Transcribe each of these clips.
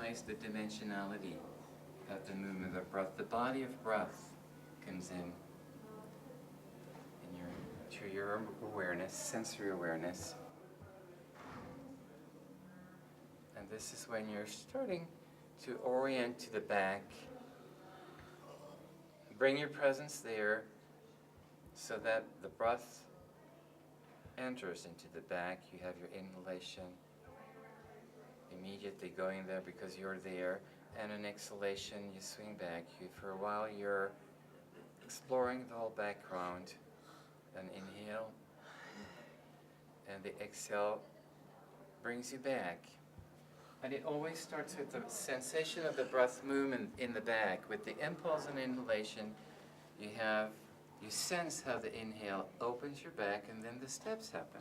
maximize the dimensionality of the movement of breath. The body of breath comes in to your awareness, sensory awareness. And this is when you're starting to orient to the back. Bring your presence there so that the breath enters into the back. You have your inhalation immediately going there because you're there, and an exhalation, you swing back. For a while you're exploring the whole background. An inhale, and the exhale brings you back. And it always starts with the sensation of the breath movement in the back. With the impulse and inhalation, you sense how the inhale opens your back, and then the steps happen.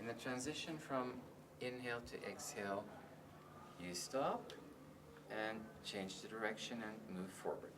In the transition from inhale to exhale, you stop and change the direction and move forward.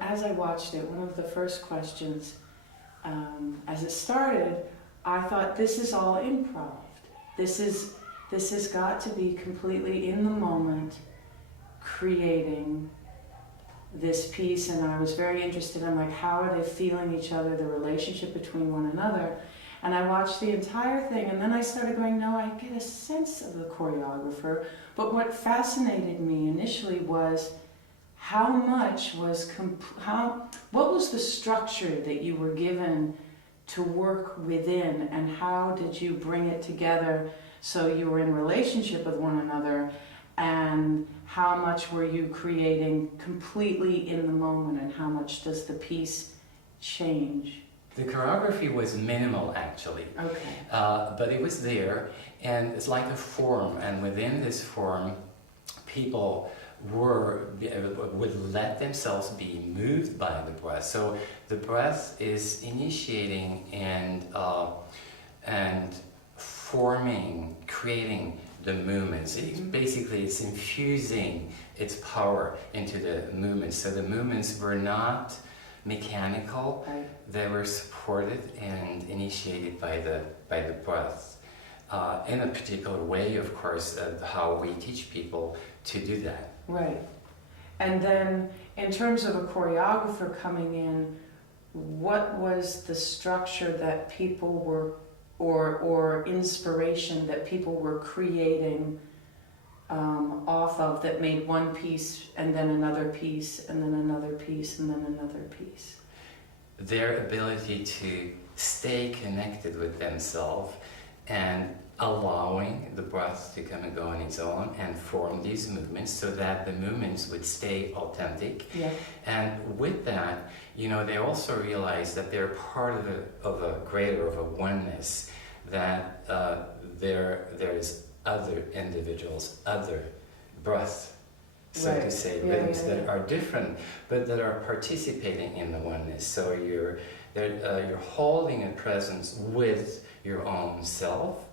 as I watched it, one of the first questions, as it started, I thought, this is all improv. This has got to be completely in the moment, creating this piece. And I was very interested in, like, how are they feeling each other, the relationship between one another. And I watched the entire thing, and then I started going, no, I get a sense of the choreographer. But what fascinated me initially was how much was, what was the structure that you were given to work within, and how did you bring it together so you were in relationship with one another, and how much were you creating completely in the moment, and how much does the piece change? The choreography was minimal, actually. Okay. But it was there, and it's like a form, and within this form, people would let themselves be moved by the breath. So the breath is initiating and forming, creating the movements. Basically, it's infusing its power into the movements. So the movements were not mechanical; right. They were supported and initiated by the breath. In a particular way, of course, how we teach people to do that. Right. And then, in terms of a choreographer coming in, what was the structure that people were, or inspiration that people were creating off of, that made one piece and then another piece and then another piece and then another piece? Their ability to stay connected with themselves and allowing the breath to come and go on its own and form these movements so that the movements would stay authentic. Yeah. And with that, they also realize that they're part of a greater, of a oneness, that there's other individuals, other breaths, so right. to say, yeah, rhythms yeah, that are different, but that are participating in the oneness. So you're holding a presence with your own self,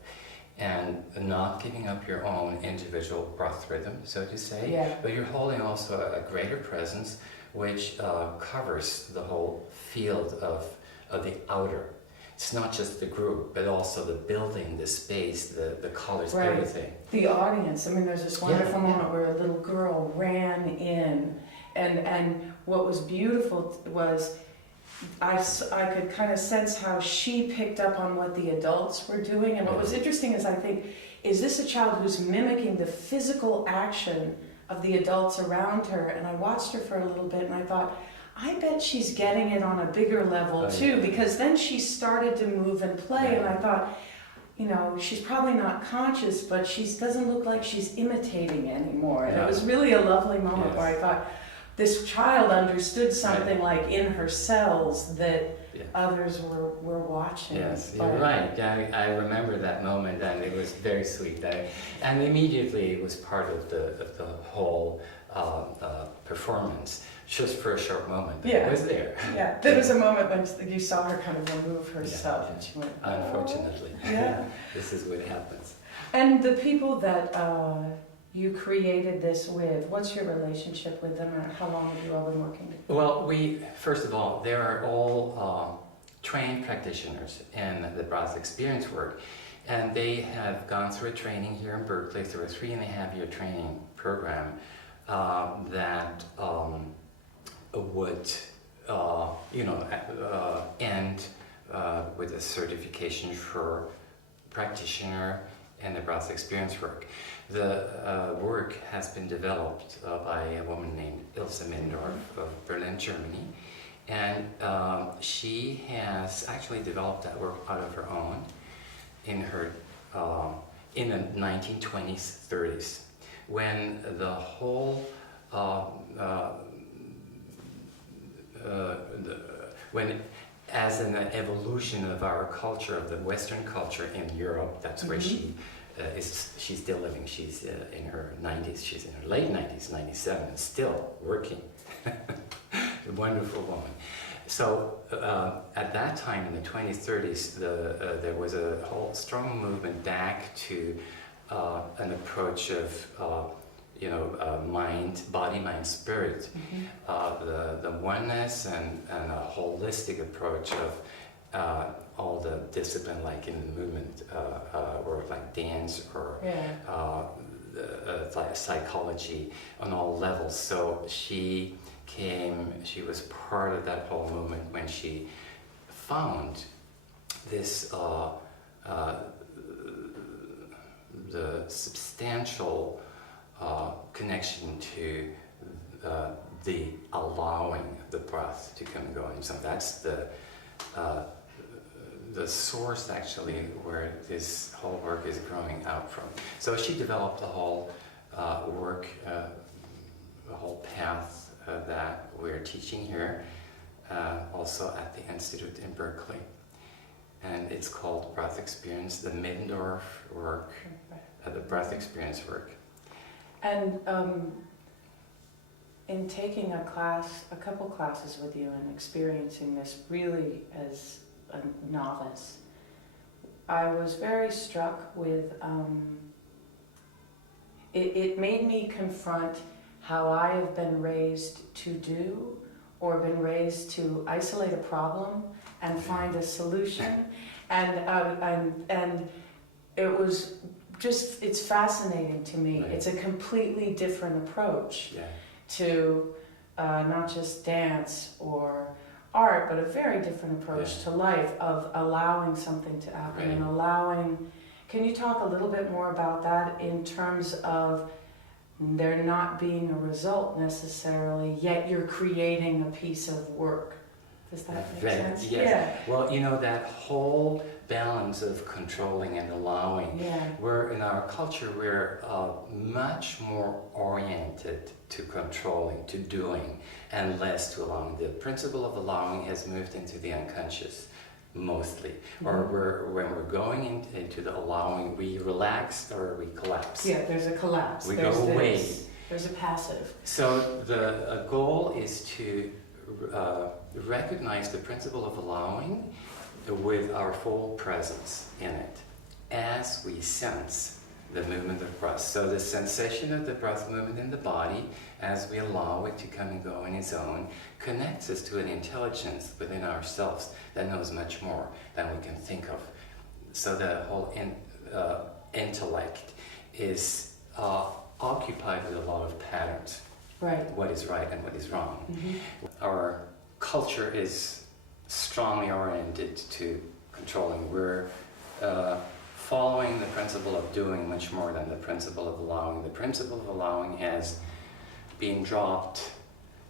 and not giving up your own individual breath rhythm, so to say, yeah. but you're holding also a greater presence which covers the whole field of the outer. It's not just the group, but also the building, the space, the colors, right. everything. The audience. I mean, there's this wonderful moment where a little girl ran in, and what was beautiful was I could kind of sense how she picked up on what the adults were doing. And what was interesting is, I think, is this a child who's mimicking the physical action of the adults around her? And I watched her for a little bit and I thought, I bet she's getting it on a bigger level too, because then she started to move and play, and I thought, she's probably not conscious, but she doesn't look like she's imitating anymore. And it was really a lovely moment where I thought, this child understood something like in her cells that others were watching. Yes, you're right. I remember that moment, and it was very sweet. And immediately it was part of the whole performance, just for a short moment. But it was there. Yeah, there was a moment when you saw her kind of remove herself, and she went, oh. Unfortunately. Yeah. This is what happens. And the people that you created this with, what's your relationship with them, or how long have you all been working together? Well, first of all, they are all trained practitioners in the Breathexperience work, and they have gone through a training here in Berkeley, through a 3.5-year training program that would end with a certification for practitioner in the Breathexperience work. The work has been developed by a woman named Ilse Mindorf of Berlin, Germany, and she has actually developed that work out of her own in the 1920s, 30s, when the whole as an evolution of our culture, of the Western culture in Europe, that's where she's still living. She's in her 90s, she's in her late 90s, 97, still working. A wonderful woman. So at that time, in the 20s, 30s, there was a whole strong movement back to an approach of mind, body, mind, spirit, the oneness and a holistic approach of all the discipline, like in the movement, or like dance, or like psychology on all levels. So she was part of that whole movement when she found this the substantial connection to the allowing the breath to come and go. And so that's the source actually where this whole work is growing out from. So she developed the whole work, the whole path that we're teaching here, also at the Institute in Berkeley. And it's called Breathexperience, the Middendorf work, the Breathexperience work. And in taking a couple classes with you and experiencing this really as a novice, I was very struck with, it made me confront how I have been raised to do, or been raised to isolate a problem and find a solution, and it was just, it's fascinating to me. Right. It's a completely different approach Yeah. to not just dance or art, but a very different approach to life, of allowing something to happen and allowing. Can you talk a little bit more about that in terms of there not being a result necessarily, yet you're creating a piece of work? Does that make sense? Yes. Yeah. Well, that whole balance of controlling and allowing, we're in our culture, we're much more oriented to controlling, to doing, and less to allowing. The principle of allowing has moved into the unconscious, mostly. Or when we're going into the allowing, we relax or we collapse. Yeah, there's a collapse. We There's go away. There's a passive. So the goal is to recognize the principle of allowing with our full presence in it as we sense the movement of breath. So the sensation of the breath movement in the body, as we allow it to come and go on its own, connects us to an intelligence within ourselves that knows much more than we can think of. So the whole intellect is occupied with a lot of patterns. Right. What is right and what is wrong. Our culture is strongly oriented to controlling. We're following the principle of doing much more than the principle of allowing. The principle of allowing has been dropped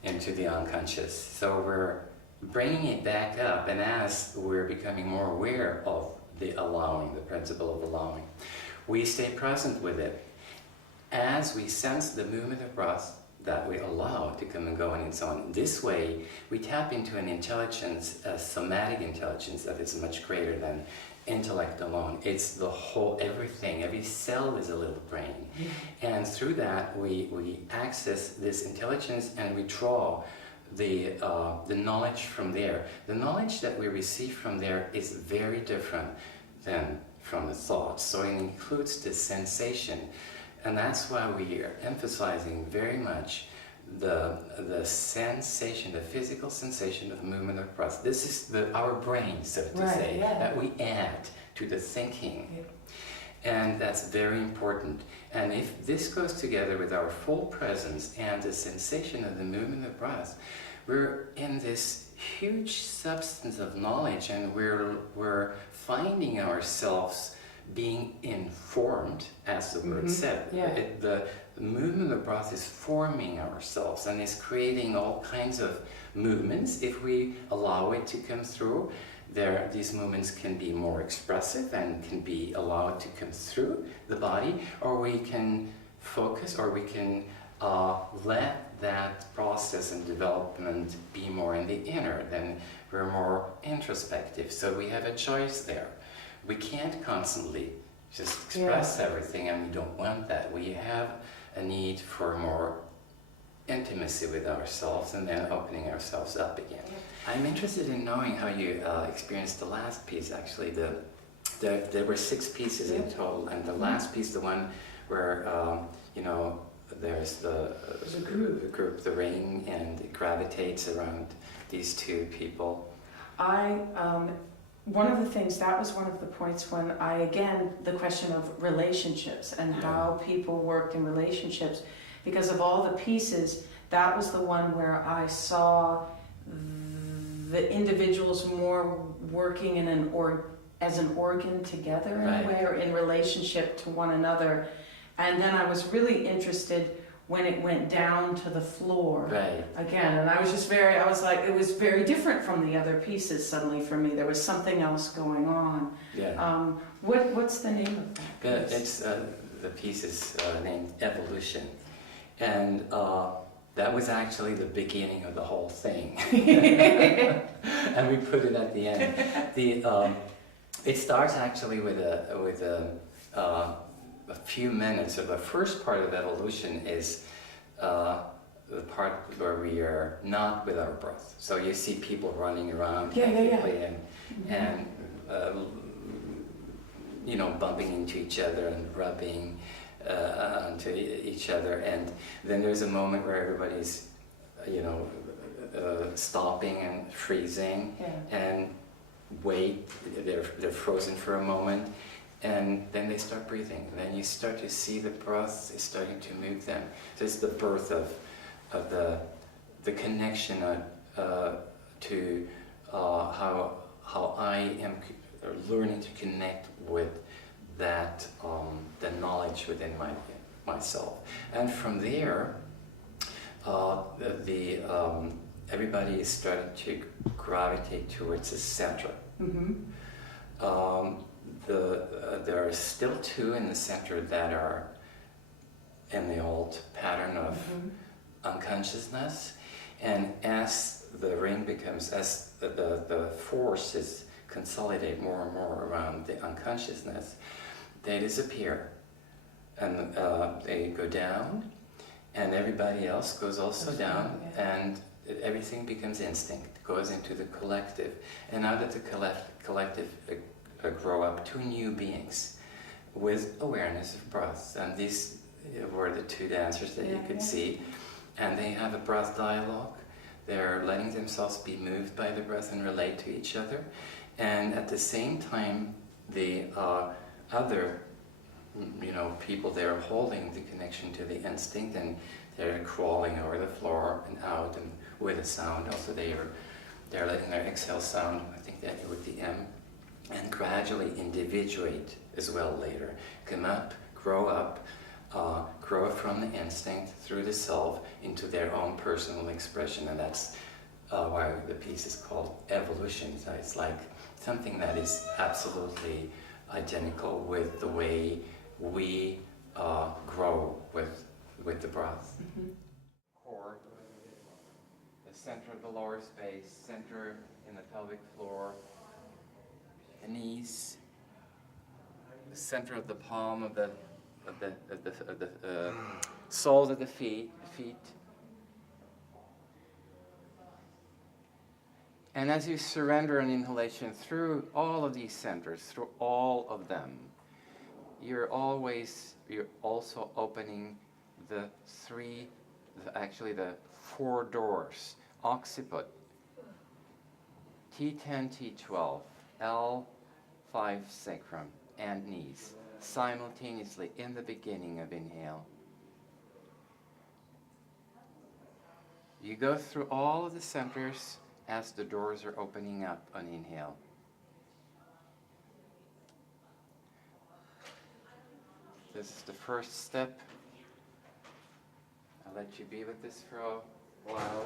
into the unconscious. So we're bringing it back up, and as we're becoming more aware of the allowing, the principle of allowing, we stay present with it. As we sense the movement of breath that we allow to come and go on its own. This way, we tap into an intelligence, a somatic intelligence that is much greater than intellect alone. It's the whole, everything, every cell is a little brain. And through that, we access this intelligence and we draw the knowledge from there. The knowledge that we receive from there is very different than from the thoughts. So it includes the sensation. And that's why we are emphasizing very much the sensation, the physical sensation of movement of breath. This is our brain, so to say, that we add to the thinking. And that's very important. And if this goes together with our full presence and the sensation of the movement of breath, we're in this huge substance of knowledge, and we're finding ourselves being informed, as the word said. The movement of breath is forming ourselves and is creating all kinds of movements. If we allow it to come through, these movements can be more expressive and can be allowed to come through the body, or we can focus, or we can let that process and development be more in the inner, then we're more introspective. So we have a choice there. We can't constantly just express everything, and we don't want that. We have a need for more intimacy with ourselves and then opening ourselves up again. I'm interested in knowing how you experienced the last piece, actually. There were 6 pieces in total, and the last piece, the one where, there's the group, the ring, and it gravitates around these two people. One of the things, that was one of the points when again, the question of relationships and how people worked in relationships, because of all the pieces, that was the one where I saw the individuals more working in as an organ together in a way, or in relationship to one another. And then I was really interested when it went down to the floor again, and I was like, it was very different from the other pieces suddenly for me. There was something else going on. What's the name of that piece? It's the piece is named Evolution, and that was actually the beginning of the whole thing. And we put it at the end. It starts actually with a few minutes. So the first part of evolution is the part where we are not with our breath. So you see people running around and you know, bumping into each other and rubbing onto each other. And then there's a moment where everybody's, you know, stopping and freezing and wait. They're frozen for a moment. And then they start breathing. And then you start to see the breath is starting to move them. So it's the birth of the connection to how I am learning to connect with that the knowledge within myself. And from there, everybody is starting to gravitate towards the center. There are still two in the center that are in the old pattern of unconsciousness, and as the ring becomes, as the forces consolidate more and more around the unconsciousness, they disappear, and they go down, and everybody else goes also down, and everything becomes instinct, goes into the collective, and out of the collective grow up two new beings with awareness of breath. And these were the two dancers that you could see, and they have a breath dialogue. They're letting themselves be moved by the breath and relate to each other, and at the same time the other, you know, people, they're holding the connection to the instinct, and they're crawling over the floor and out, and with a sound also they're letting their exhale sound, I think that with the M, and gradually individuate as well later. Come up, grow from the instinct through the self into their own personal expression, and that's why the piece is called Evolution. So it's like something that is absolutely identical with the way we grow with the breath. Core, the center of the lower space, center in the pelvic floor, the knees, the center of the palm of the soles of the feet. And as you surrender an inhalation through all of these centers, through all of them, you're also opening the four doors: occiput, T10, T12, L5 sacrum, and knees, simultaneously in the beginning of inhale. You go through all of the centers as the doors are opening up on inhale. This is the first step. I'll let you be with this for a while.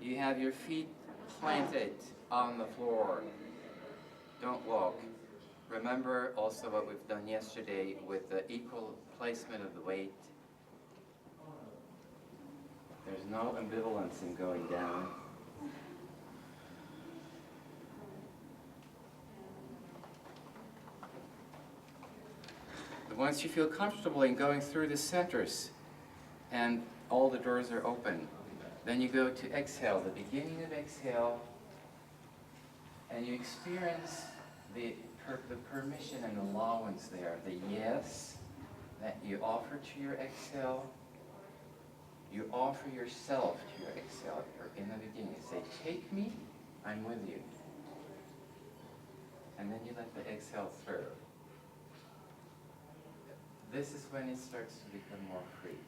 You have your feet planted on the floor. Don't walk. Remember also what we've done yesterday with the equal placement of the weight. There's no ambivalence in going down. But once you feel comfortable in going through the centers and all the doors are open, then you go to exhale, the beginning of exhale, and you experience the permission and allowance there, the yes that you offer to your exhale, you offer yourself to your exhale. Or in the beginning, you say, take me, I'm with you. And then you let the exhale through. This is when it starts to become more free.